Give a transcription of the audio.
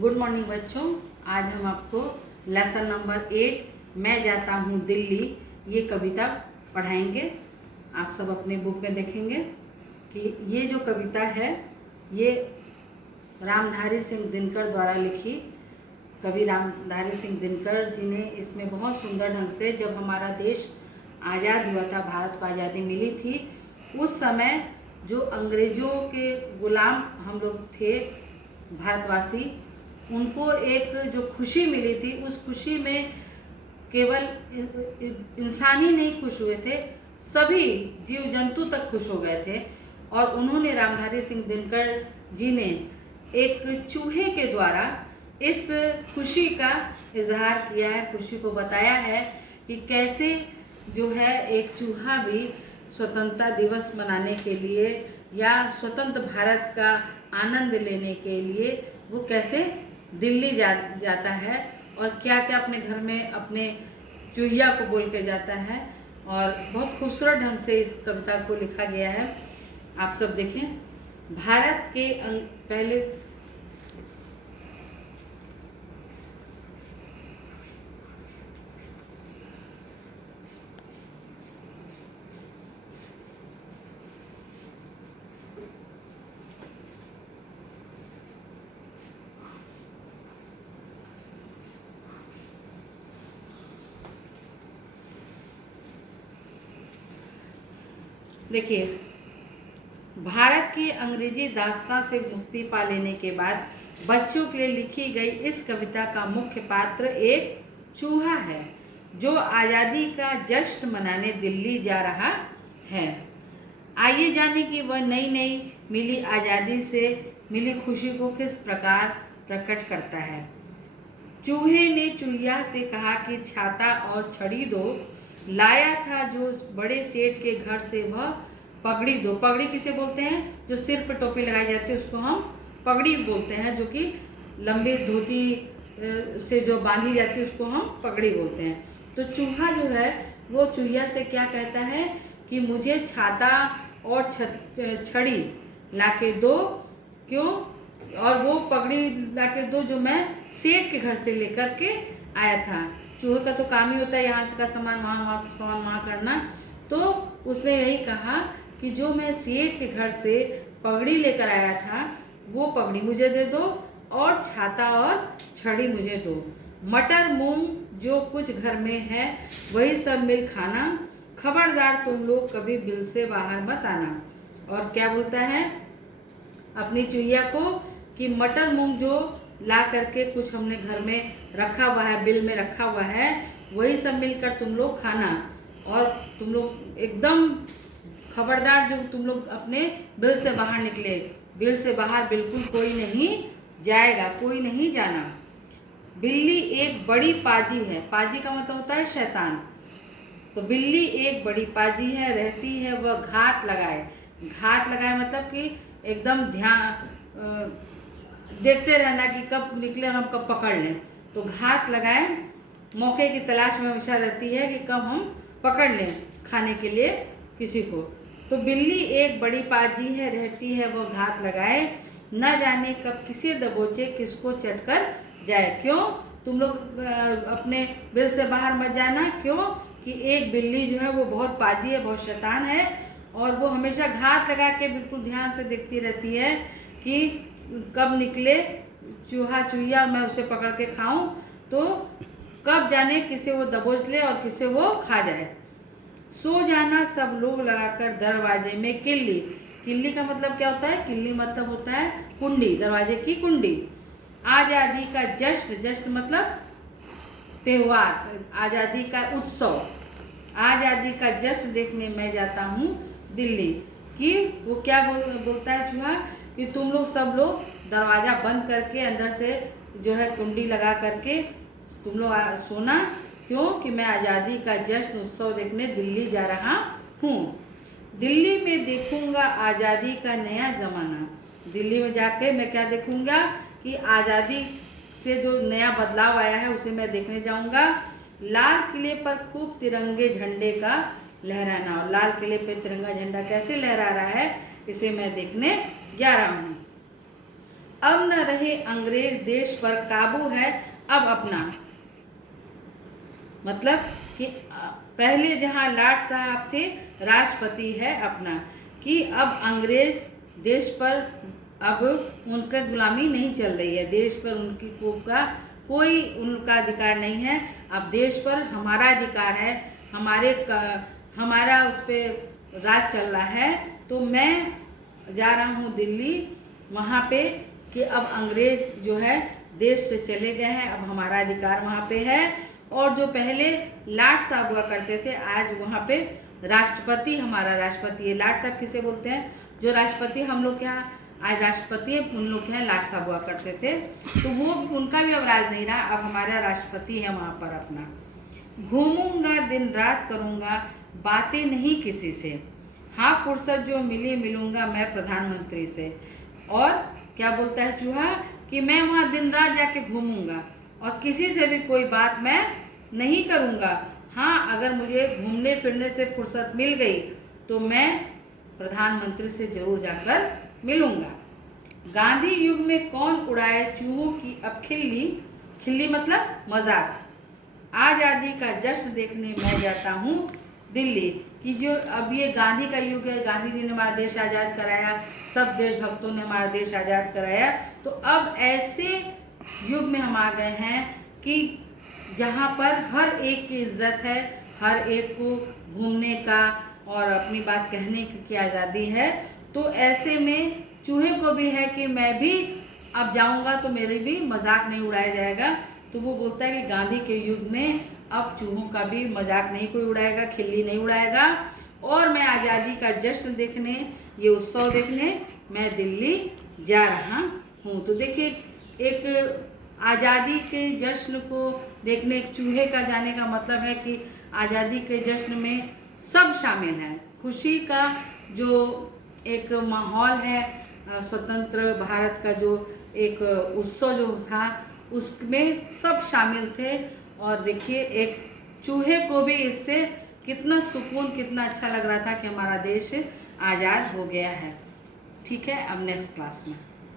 Good morning बच्चों। आज हम आपको लेसन नंबर 8 मैं जाता हूँ दिल्ली ये कविता पढ़ाएंगे। आप सब अपने बुक में देखेंगे कि ये जो कविता है ये रामधारी सिंह दिनकर द्वारा लिखी। कवि रामधारी सिंह दिनकर जी ने इसमें बहुत सुंदर ढंग से, जब हमारा देश आज़ाद हुआ था, भारत को आज़ादी मिली थी, उस समय जो अंग्रेज़ों के गुलाम हम लोग थे भारतवासी, उनको एक जो खुशी मिली थी, उस खुशी में केवल इंसान ही नहीं खुश हुए थे, सभी जीव जंतु तक खुश हो गए थे। और उन्होंने, रामधारी सिंह दिनकर जी ने एक चूहे के द्वारा इस खुशी का इजहार किया है, खुशी को बताया है कि कैसे जो है एक चूहा भी स्वतंत्रता दिवस मनाने के लिए या स्वतंत्र भारत का आनंद लेने के लिए वो कैसे दिल्ली जाता है और क्या क्या अपने घर में अपने चूहिया को बोल के जाता है। और बहुत खूबसूरत ढंग से इस कविता को लिखा गया है। आप सब देखें। भारत के पहले देखिए, भारत की अंग्रेजी दास्तां से मुक्ति पा लेने के बाद बच्चों के लिए लिखी गई इस कविता का मुख्य पात्र एक चूहा है जो आज़ादी का जश्न मनाने दिल्ली जा रहा है। आइए जाने कि वह नई नई मिली आज़ादी से मिली खुशी को किस प्रकार प्रकट करता है। चूहे ने चुहिया से कहा कि छाता और छड़ी दो, लाया था जो बड़े सेठ के घर से वह पगड़ी दो। पगड़ी किसे बोलते हैं? जो सिर पर टोपी लगाई जाती है उसको हम पगड़ी बोलते हैं, जो कि लंबी धोती से जो बांधी जाती है उसको हम पगड़ी बोलते हैं। तो चूहा जो है वो चुहिया से क्या कहता है कि मुझे छाता और छड़ी लाके दो। क्यों? और वो पगड़ी लाके दो जो मैं सेठ के घर से लेकर के आया था। चूहे का तो काम ही होता है यहाँ का सामान वहाँ करना। तो उसने यही कहा कि जो मैं सेठ के घर से पगड़ी लेकर आया था वो पगड़ी मुझे दे दो और छाता और छड़ी मुझे दो। मटर मूंग जो कुछ घर में है वही सब मिल खाना, खबरदार तुम लोग कभी बिल से बाहर मत आना। और क्या बोलता है अपनी चुहिया को कि मटर मूंग जो ला करके कुछ हमने घर में रखा हुआ है, बिल में रखा हुआ है, वही सब मिलकर तुम लोग खाना। और तुम लोग एकदम खबरदार, जो तुम लोग अपने बिल से बाहर निकले, बिल से बाहर बिल्कुल कोई नहीं जाएगा, कोई नहीं जाना। बिल्ली एक बड़ी पाजी है। पाजी का मतलब होता है शैतान। तो बिल्ली एक बड़ी पाजी है, रहती है वह घात लगाए। घात लगाए मतलब कि एकदम ध्यान देखते रहना कि कब निकले और हम कब पकड़ लें। तो घात लगाए, मौके की तलाश में हमेशा रहती है कि कब हम पकड़ लें खाने के लिए किसी को। तो बिल्ली एक बड़ी पाजी है, रहती है वो घात लगाए, न जाने कब किसे दबोचे किसको चटकर जाए। क्यों? तुम लोग अपने बिल से बाहर मत जाना। क्यों? कि एक बिल्ली जो है वो बहुत पाजी है, बहुत शैतान है, और वो हमेशा घात लगा के बिल्कुल ध्यान से देखती रहती है कि कब निकले चूहा चूहिया मैं उसे पकड़ के खाऊं, तो कब जाने किसे वो दबोच ले और किसे वो खा जाए। सो जाना सब लोग लगाकर दरवाजे में किल्ली। किल्ली का मतलब क्या होता है? किल्ली मतलब होता है कुंडी, दरवाजे की कुंडी। आज़ादी का जश्न, जश्न मतलब त्योहार, आज़ादी का उत्सव, आज़ादी का जश्न देखने मैं जाता हूँ दिल्ली। कि वो क्या बोलता है चूहा कि तुम लोग सब लोग दरवाज़ा बंद करके अंदर से जो है कुंडी लगा करके तुम लोग सोना। क्यों? कि मैं आज़ादी का जश्न उत्सव देखने दिल्ली जा रहा हूँ। दिल्ली में देखूंगा आज़ादी का नया ज़माना। दिल्ली में जाके मैं क्या देखूंगा कि आज़ादी से जो नया बदलाव आया है उसे मैं देखने जाऊंगा। लाल किले पर खूब तिरंगे झंडे का लहराना। और लाल किले पर तिरंगा झंडा कैसे लहरा रहा है इसे मैं देखने जा रहा हूँ। अब न रहे अंग्रेज देश पर काबू है अब अपना। मतलब कि पहले जहाँ लाट साहब थे, राष्ट्रपति है अपना, कि अब अंग्रेज देश पर अब उनका गुलामी नहीं चल रही है, देश पर उनकी का कोई उनका अधिकार नहीं है। अब देश पर हमारा अधिकार है, हमारा उस पर राज चल रहा है। तो मैं जा रहा हूँ दिल्ली, वहाँ पे कि अब अंग्रेज जो है देश से चले गए हैं, अब हमारा अधिकार वहाँ पे है। और जो पहले लाट साहब हुआ करते थे, आज वहाँ पे राष्ट्रपति, हमारा राष्ट्रपति है। लाट साहब किसे बोलते हैं? जो राष्ट्रपति हम लोग के यहाँ आज राष्ट्रपति है, उन लोग के यहाँ लाट साहब हुआ करते थे। तो वो उनका भी अब राज नहीं रहा, अब हमारा राष्ट्रपति है वहाँ पर अपना। घूमूंगा दिन रात करूँगा बातें नहीं किसी से, हाँ फुर्सत जो मिली मिलूंगा मैं प्रधानमंत्री से। और क्या बोलता है चूहा कि मैं वहाँ दिन रात जाके घूमूंगा और किसी से भी कोई बात मैं नहीं करूँगा। हाँ, अगर मुझे घूमने फिरने से फुर्सत मिल गई तो मैं प्रधानमंत्री से जरूर जाकर मिलूँगा। गांधी युग में कौन उड़ाए चूहों की अब खिल्ली, खिल्ली मतलब मजाक। आज़ादी का जश्न देखने मैं जाता हूँ दिल्ली। कि जो अब ये गांधी का युग है, गांधी जी ने हमारा देश आज़ाद कराया, सब देशभक्तों ने हमारा देश आज़ाद कराया। तो अब ऐसे युग में हम आ गए हैं कि जहाँ पर हर एक की इज्जत है, हर एक को घूमने का और अपनी बात कहने की आज़ादी है। तो ऐसे में चूहे को भी है कि मैं भी अब जाऊँगा तो मेरे भी मजाक नहीं उड़ाया जाएगा। तो वो बोलता है कि गांधी के युग में अब चूहों का भी मजाक नहीं कोई उड़ाएगा, खिल्ली नहीं उड़ाएगा। और मैं आज़ादी का जश्न देखने, ये उत्सव देखने मैं दिल्ली जा रहा हूँ। तो देखिए, एक आज़ादी के जश्न को देखने एक चूहे का जाने का मतलब है कि आज़ादी के जश्न में सब शामिल हैं। खुशी का जो एक माहौल है, स्वतंत्र भारत का जो एक उत्सव जो था उसमें सब शामिल थे। और देखिए, एक चूहे को भी इससे कितना सुकून, कितना अच्छा लग रहा था कि हमारा देश आज़ाद हो गया है। ठीक है, अब नेक्स्ट क्लास में।